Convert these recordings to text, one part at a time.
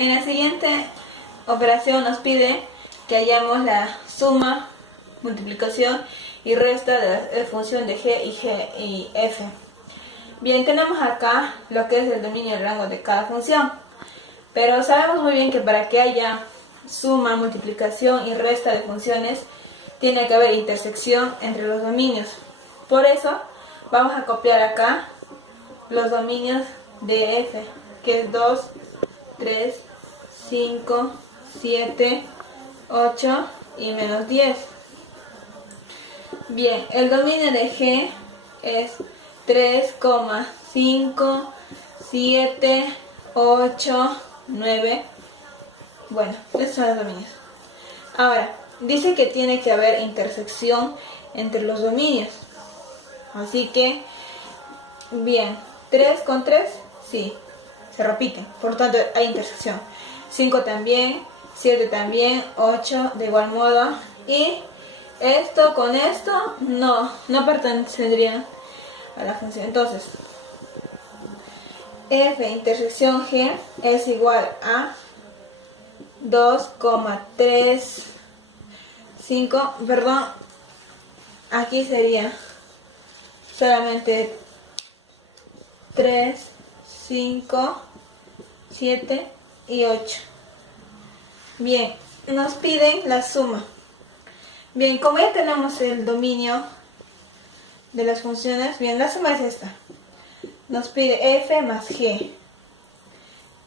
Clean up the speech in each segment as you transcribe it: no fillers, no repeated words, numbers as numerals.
En la siguiente operación nos pide que hallemos la suma, multiplicación y resta de la función de g y f. Bien, tenemos acá lo que es el dominio del rango de cada función, pero sabemos muy bien que para que haya suma, multiplicación y resta de funciones tiene que haber intersección entre los dominios. Por eso vamos a copiar acá los dominios de f, que es 2, 3, 5, 7, 8 y menos 10. Bien, el dominio de g es 3, 5, 7, 8, 9. Bueno, esos son los dominios. Ahora, dice que tiene que haber intersección entre los dominios. Así que, bien, 3 con 3, sí, se repiten. Por lo tanto, hay intersección. 5 también, 7 también, 8 de igual modo. Y esto con esto no pertenecería a la función. Entonces, f intersección g es igual a 2,35, perdón, aquí sería solamente 3, 5, 7 y 8. Bien, nos piden la suma. Bien, como ya tenemos el dominio de las funciones, bien, la suma es esta. Nos pide f más g.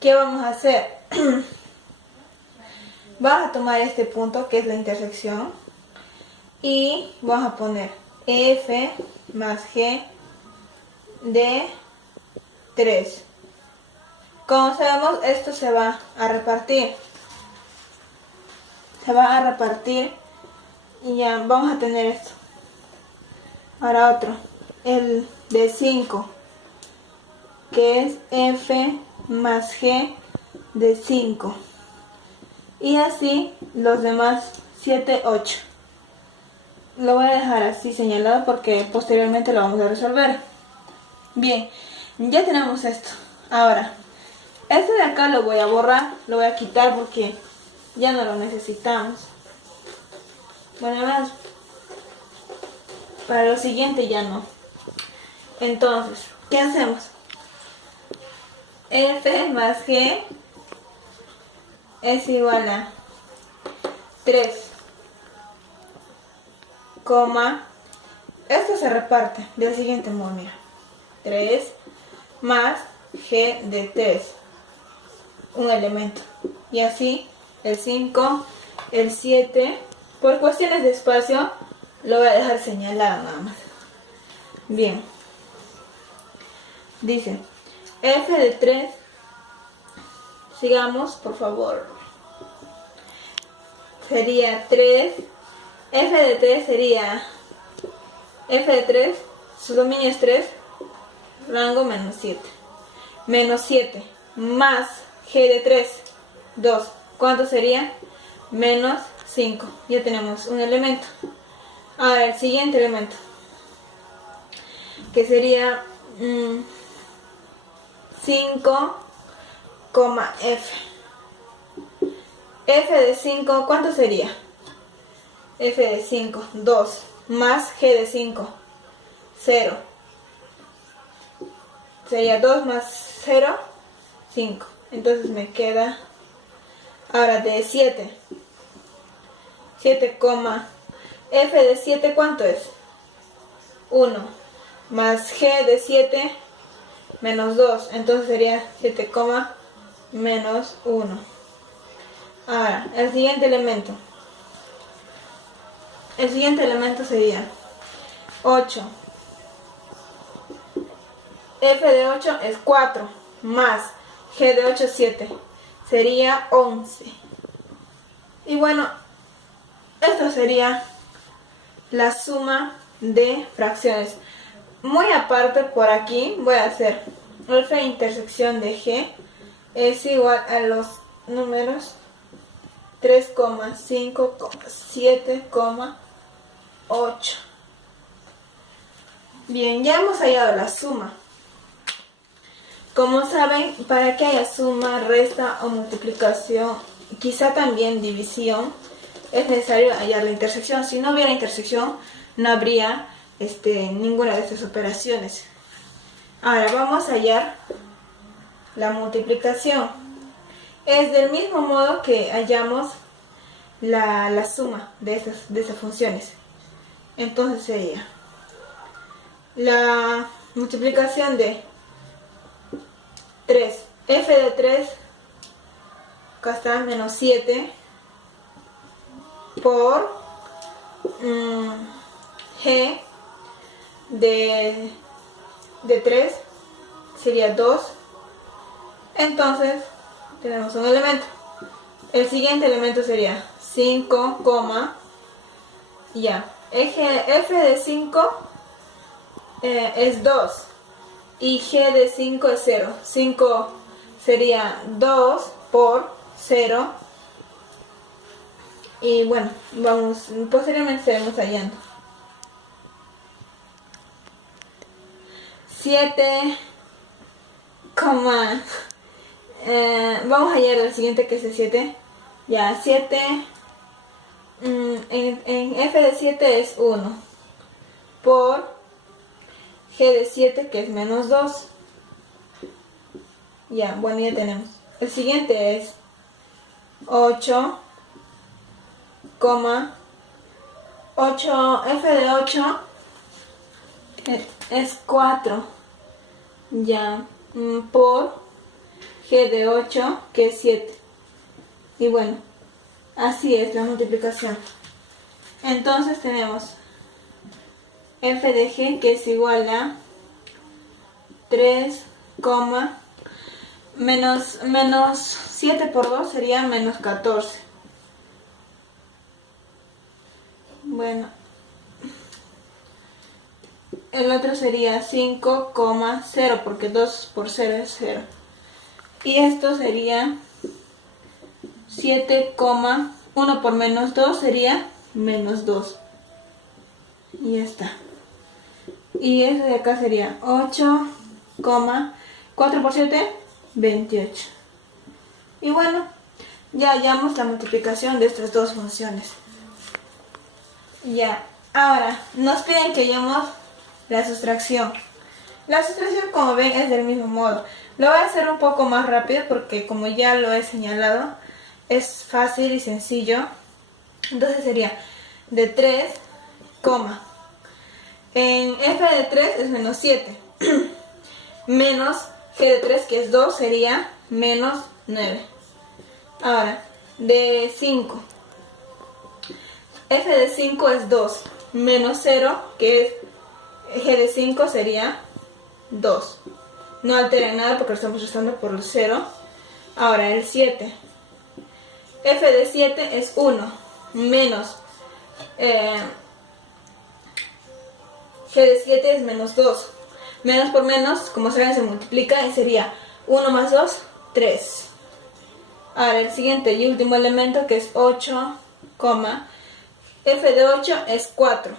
¿Qué vamos a hacer? Vamos a tomar este punto que es la intersección y vamos a poner f más g de 3. Como sabemos, esto se va a repartir. Y ya vamos a tener esto. Ahora otro, el de 5, que es f más g de 5. Y así los demás 7, 8. Lo voy a dejar así señalado porque posteriormente lo vamos a resolver. Bien, ya tenemos esto. Ahora, este de acá lo voy a borrar, lo voy a quitar porque ya no lo necesitamos. Bueno, más para lo siguiente ya no. Entonces, ¿qué hacemos? F más G es igual a 3, esto se reparte del siguiente modo, mira, 3 más G de 3, un elemento, y así el 5, el 7, por cuestiones de espacio lo voy a dejar señalado nada más. Bien, dice f de 3, sigamos por favor, sería 3, f de 3 sería, f de 3, su dominio es 3, rango menos 7, más g de 3, 2, ¿cuánto sería? Menos 5, ya tenemos un elemento. Ahora el siguiente elemento, que sería 5, f. F de 5, ¿cuánto sería? F de 5, 2, más G de 5, 0. Sería 2 más 0, 5. Entonces me queda, ahora de 7, F de 7, ¿cuánto es? 1, más G de 7, menos 2. Entonces sería 7, menos 1. Ahora, el siguiente elemento. El siguiente elemento sería 8. F de 8 es 4, más G de 8 es 7. Sería 11. Y bueno, esto sería la suma de fracciones. Muy aparte, por aquí voy a hacer f intersección de g es igual a los números 3, 5, 7, 8. Bien, ya hemos hallado la suma. Como saben, para que haya suma, resta o multiplicación, quizá también división, es necesario hallar la intersección. Si no hubiera intersección, no habría ninguna de estas operaciones. Ahora vamos a hallar la multiplicación. Es del mismo modo que hallamos la suma de estas funciones. Entonces sería la multiplicación de 3, f de 3, acá está, menos 7, por g de 3 sería 2. Entonces tenemos un elemento. El siguiente elemento sería 5, ya, f de 5 es 2 y g de 5 es 0. 5 sería 2 por 0. Y bueno, posteriormente estaremos hallando 7, vamos a hallar el siguiente, que es el 7. Ya, 7, en f de 7 es 1 por g de 7, que es menos 2. Ya, bueno, ya tenemos. El siguiente es 8, 8, f de 8 es 4, ya, por g de 8, que es 7. Y bueno, así es la multiplicación. Entonces tenemos f de g, que es igual a 3, menos 7 por 2 sería menos 14. Bueno, el otro sería 5, 0, porque 2 por 0 es 0. Y esto sería 7, 1 por menos 2 sería menos 2. Y ya está. Y este de acá sería 8, 4 por 7, 28. Y bueno, ya hallamos la multiplicación de estas dos funciones. Ya, ahora nos piden que hallemos la sustracción. La sustracción, como ven, es del mismo modo. Lo voy a hacer un poco más rápido porque, como ya lo he señalado, es fácil y sencillo. Entonces sería de 3, en f de 3 es menos 7, menos g de 3, que es 2, sería menos 9. Ahora, de 5, f de 5 es 2, menos 0, que es g de 5, sería 2. No altera en nada porque lo estamos restando por el 0. Ahora el 7, f de 7 es 1, menos g de 7 es menos 2. Menos por menos, como saben, se multiplica y sería 1 más 2, 3. Ahora el siguiente y último elemento, que es 8, f de 8 es 4.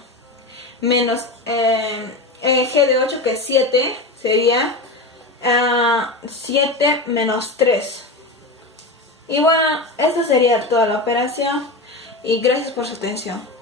Menos g de 8, que es 7, sería 7 menos 3. Y bueno, esta sería toda la operación y gracias por su atención.